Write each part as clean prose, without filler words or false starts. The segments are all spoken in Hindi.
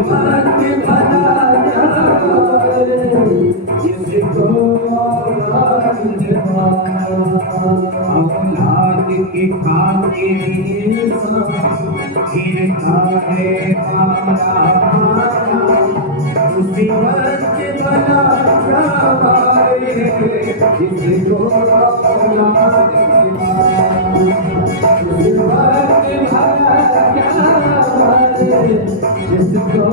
बात भला जिसको औलाद के खाके गिरता है मारा उसी वक्त भला जाए जिसको औलाद उसी वक्त भला जाए जिसको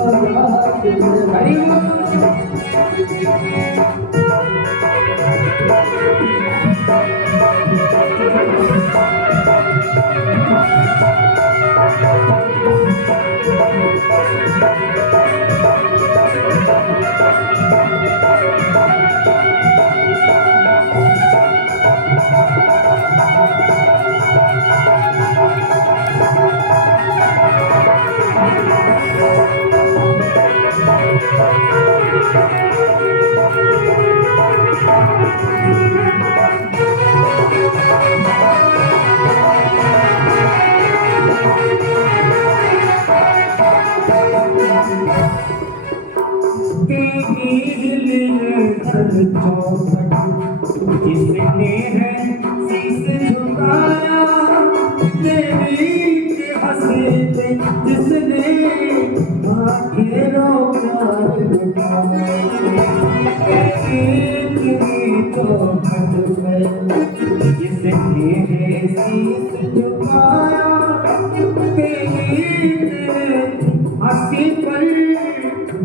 औलाद जिसने है शीश झुकाया तेरी हंसी पे जिसने आखिरों प्यार जिसने है शीश झुकाया तेरी हंसी पर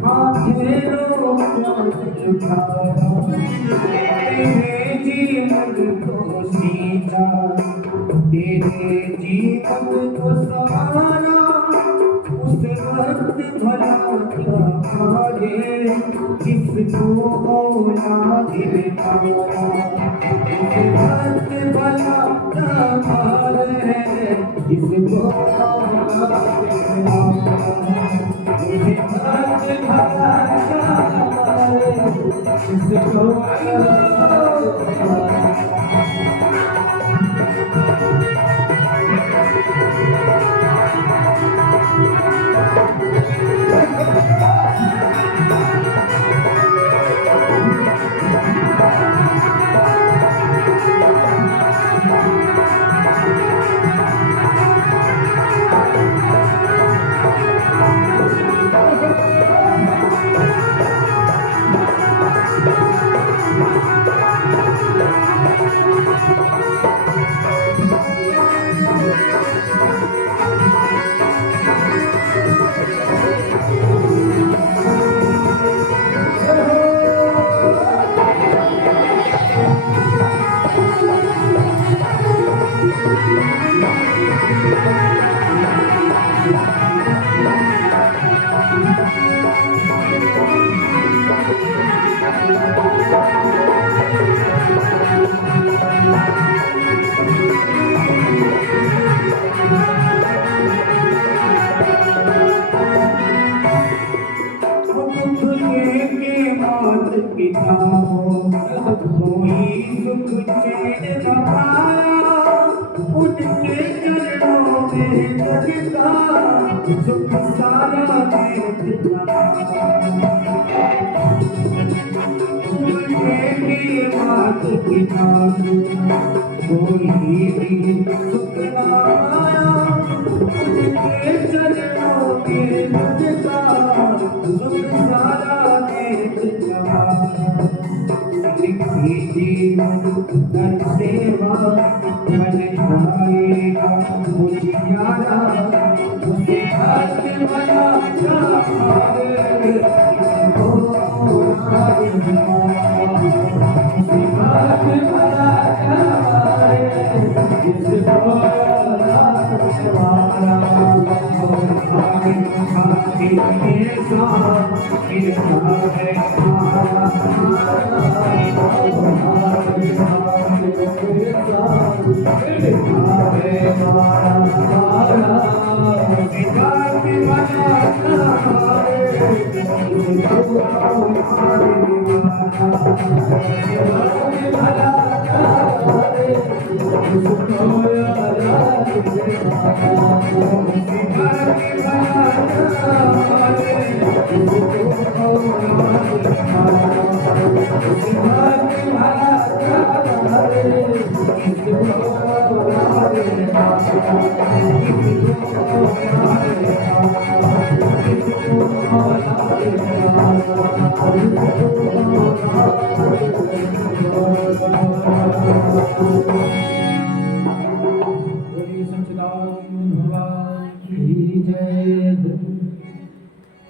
आखिरों प्यार झुकाया तेरे जीवन को सींचा तेरे जीवन को सवारा उस वक्त भला क्या मारे किसको औलाद पाया उस वक्त भला क्या मारे किसको औलाद पाया उस वक्त भला क्या मारे किसको पिता कोई सुख चैन पाया उनके चरणों में जगता सुख सारा बात पिता कोई भी सुख ना पाया उनके चरणों में जगता सुख सारा जीवन सेवा मन जाएगा मुझियारा उसे हाथ बना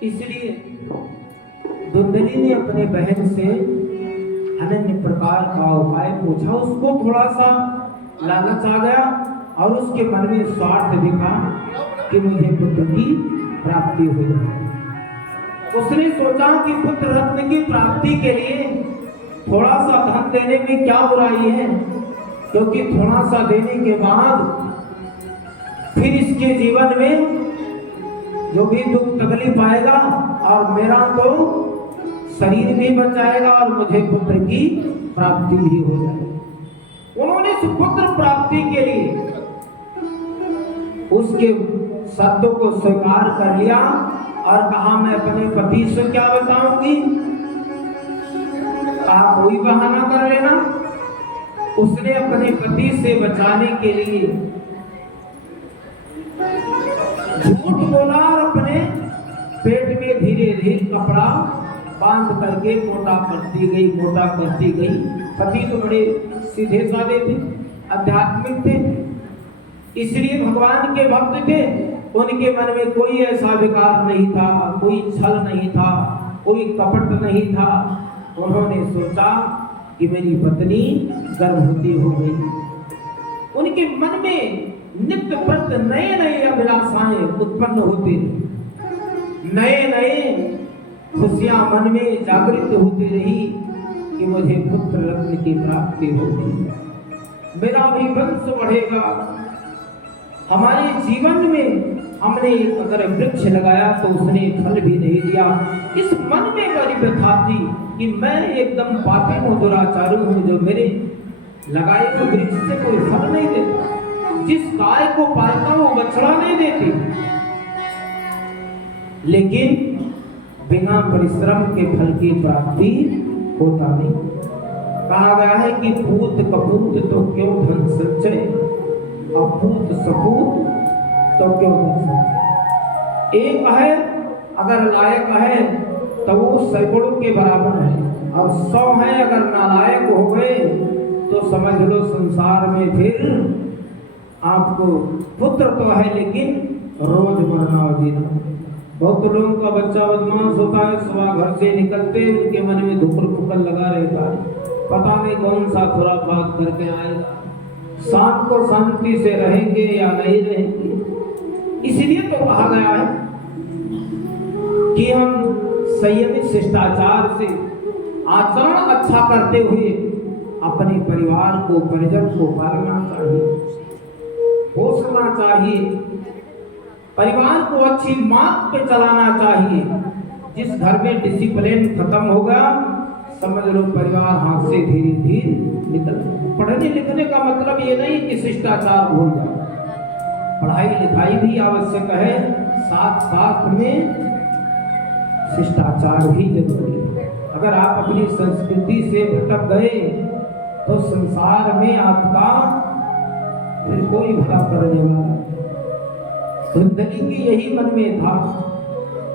इसलिए धुंधली ने अपने बहन से अनन्य प्रकार का उपाय पूछा। उसको थोड़ा सा लालच आ गया और उसके मन में स्वार्थ दिखा कि मुझे पुत्र की प्राप्ति हो जाए। उसने सोचा कि पुत्र रत्न की प्राप्ति के लिए थोड़ा सा धन देने में क्या बुराई है, क्योंकि थोड़ा सा देने के बाद फिर इसके जीवन में जो भी दुख तकलीफ आएगा और मेरा तो शरीर भी बच जाएगा और मुझे पुत्र की प्राप्ति भी हो जाएगी। उन्होंने इस पुत्र प्राप्ति के लिए उसके शर्तों को स्वीकार कर लिया और कहा मैं अपने पति से क्या बताऊंगी, कहा कोई बहाना कर लेना। उसने अपने पति से बचाने के लिए झूठ बोला और अपने पेट में धीरे धीरे कपड़ा बांध करके मोटा करती गई। पति तो बड़े सीधे साधे थे, आध्यात्मिक थे, इसलिए भगवान के भक्त थे। उनके मन में कोई ऐसा विकार नहीं था, कोई छल नहीं था, कोई कपट नहीं था। उन्होंने सोचा कि मेरी पत्नी गर्भवती हो गई। उनके मन में नित्य प्रति नए नए अभिलाषाएं उत्पन्न होते, नए खुशियां मन में जागृत होती रही कि मुझे पुत्र रत्न की प्राप्ति होगी, मेरा भी वंश बढ़ेगा। हमारे जीवन में हमने एक अगर वृक्ष लगाया तो उसने फल भी नहीं दिया। इस मन में बड़ी व्यथा थी कि मैं एकदम पापी हूँ, दुराचारी हूँ, जो मेरे लगाए हुए वृक्ष से कोई फल नहीं देता। जिस गाय को पालता वो बछड़ा नहीं देती। लेकिन बिना परिश्रम के फल की प्राप्ति होता नहीं। कहा गया है कि पूत कपूत तो क्यों धन संचय, अपूत सपूत तो क्यों धन संचय। एक है अगर लायक है तो वो सैकड़ों के बराबर है, और 100 है अगर नालायक हो गए तो समझ लो संसार में फिर आपको पुत्र तो है लेकिन रोज मरना और जीना। बहुत लोगों का बच्चा बदमाश होता है, सुबह घर से निकलते उनके मन में धुकर फुकर लगा रहता है, पता नहीं कौन सा खुराफात करके आएगा, शाम को शांति से रहेंगे या नहीं रहेंगे। इसलिए तो कहा गया है कि हम संयमित शिष्टाचार से आचरण अच्छा करते हुए अपने परिवार को, परिजन को पालना चाहिए, पोषना चाहिए, परिवार को अच्छी मार्ग पे चलाना चाहिए। जिस घर में डिसिप्लिन खत्म होगा समझ लो परिवार हाथ से धीरे धीरे निकल। पढ़ने लिखने का मतलब ये नहीं कि शिष्टाचार भूल जाओ, पढ़ाई लिखाई भी आवश्यक है, साथ साथ में शिष्टाचार भी जरूरी है। अगर आप अपनी संस्कृति से भटक गए तो संसार में आपका फिर कोई भला करने वाला। धुंधली की यही मन में था,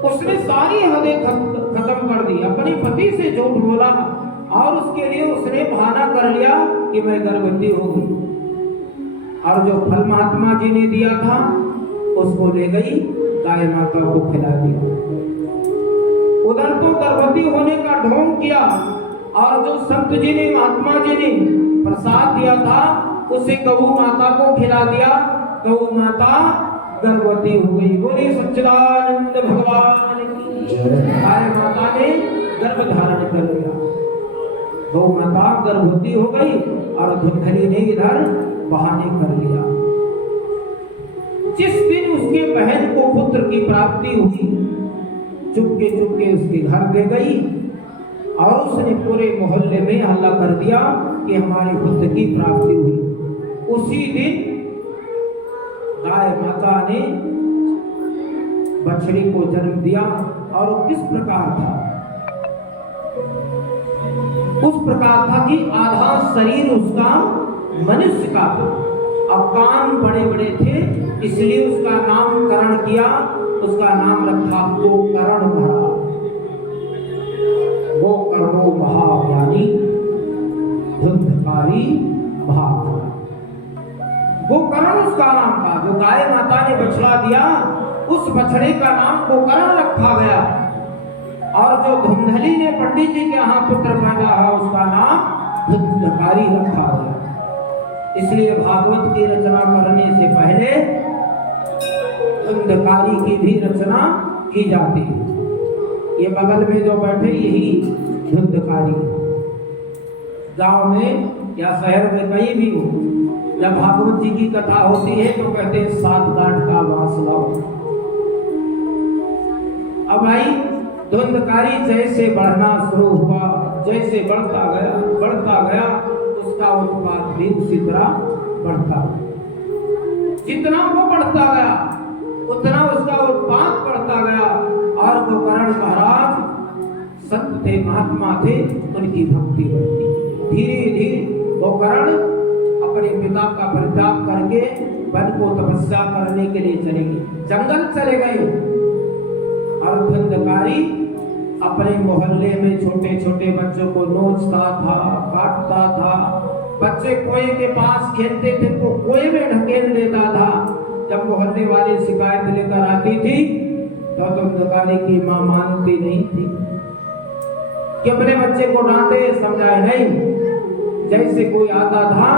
उसने सारी हदें खत्म कर दी, अपने पति से झूठ बोला और उसके लिए उसने बहाना कर लिया कि मैं गर्भवती हो गई, और जो फल महात्मा जी ने दिया था उसको ले गई, गाय माता को खिला दिया। उधर तो गर्भवती होने का ढोंग किया, और जो संत जी ने, महात्मा जी ने प्रसाद दिया था उसे गौ माता को खिला दिया। गौ माता गर्भवती हो गई। बोले सच्चिदानंद भगवान की गाय माता ने गर्भ धारण कर लिया, गौ माता गर्भवती हो गई और धुंधली ने इधर बहाने कर लिया। जिस दिन उसके बहन को पुत्र की प्राप्ति हुई, चुपके चुपके उसके घर ले गई और उसने पूरे मोहल्ले में हल्ला कर दिया कि हमारे पुत्र की प्राप्ति हुई। उसी दिन गाय माता ने बछड़ी को जन्म दिया और वो किस प्रकार था? उस प्रकार था कि आधा शरीर उसका मनुष्य का था। अब कान बड़े बड़े थे, इसलिए उसका नामकरण किया, उसका नाम रखा गोकर्ण महाराज। गोकर्णो महाज्ञानी धुंधकारी महाकाल। गोकर्ण उसका नाम था। जो गाय माता ने बछड़ा दिया, उस बछड़े का नाम गोकर्ण रखा गया। और जो धुंधली ने पंडित जी के यहाँ पुत्र पैदा है, उसका नाम धुंधकारी रखा गया। इसलिए भागवत की रचना करने से पहले धुंधकारी की भी रचना की जाती है। ये बगल में जो बैठे यही धुंधकारी। गांव में या शहर में कहीं भी हो, जब भागवत जी की कथा होती है तो कहते हैं 7 गांठ का बांस लाओ। अब भाई धुंधकारी जैसे बढ़ना शुरू हुआ, जैसे बढ़ता गया, उसका उत्पाद भी उसी तरह बढ़ता गया। जितना वो बढ़ता गया, उतना उसका उत्पाद बढ़ता गया। और गोकर्ण महाराज संत थे, महात्मा थे, उनकी भक्ति बढ़ती। धीरे धीरे गोकर्ण अपने पिता का परित्याग करके वन को तपस्या करने के लिए चले गए, जंगल चले गए। और धुंधकारी अपने मोहल्ले में छोटे छोटे बच्चों को नोचता था, काटता था। बच्चे कुएं के पास खेलते थे तो कुएं में ढकेल देता था। जब मोहल्ले वाले शिकायत लेकर आती थी तो धुंधकारी की मां मानती नहीं थी कि अपने बच्चे को डांटे, समझाए नहीं। जैसे कोई आता था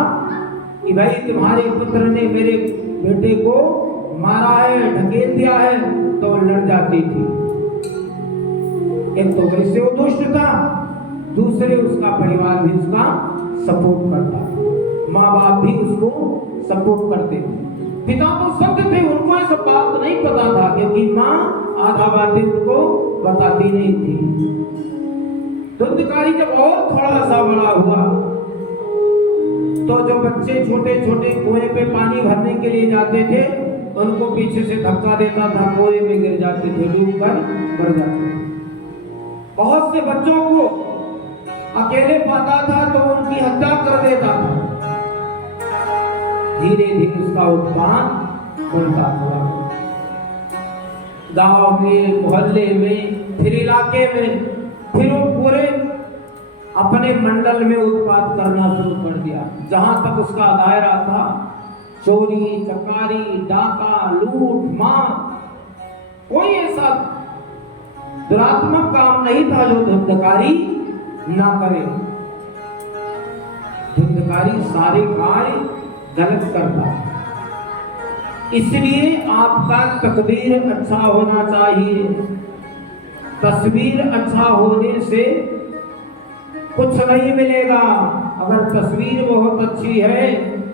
कि भाई तुम्हारे पुत्र ने मेरे बेटे को मारा है, ढकेल दिया है, तो लड़ जाती थी। एक तो वैसे वो दुष्ट था, दूसरे उसका परिवार भी उसका सपोर्ट करता, माँ बाप भी उसको सपोर्ट करते थे। पिता तो सत्य थे, उनको ये सब बात नहीं पता था, क्योंकि माँ आधा बातें उनको बताती नहीं थी। धुंधकारी जब और थोड़ा सा बड़ा हुआ तो जो बच्चे छोटे छोटे कुएं पे पानी भरने के लिए जाते थे, उनको पीछे से धक्का देता था, कुएं में गिर जाते थे, डूब कर मर जाते थे। बहुत से बच्चों को अकेले पाता था तो उनकी हत्या कर देता था। धीरे धीरे उसका उत्पाद बढ़ता हुआ, गांव में, मोहल्ले में, फिर इलाके में, फिर वो पूरे अपने मंडल में उत्पाद करना शुरू कर दिया। जहां तक उसका दायरा था, चोरी चकारी, डाका, लूट मार, कोई ऐसा दुरात्मक काम नहीं था जो धुंधकारी ना करे। धुंधकारी सारे कार्य गलत करता। इसलिए आपका तकदीर अच्छा होना चाहिए। तस्वीर अच्छा होने से कुछ नहीं मिलेगा। अगर तस्वीर बहुत अच्छी है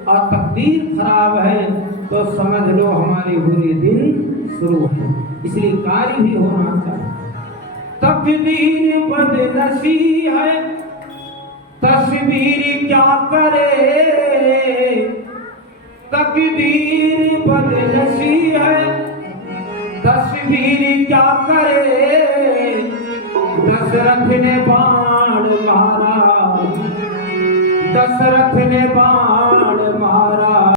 और तकदीर खराब है तो समझ लो हमारे बुरे दिन शुरू है। इसलिए कार्य भी होना चाहिए। तकदीर बदनसी है, तस्वीर क्या करे। तकदीर बदनसी है, तस्वीर क्या करे। दशरथ ने बाण मारा, दशरथ ने बाण मारा।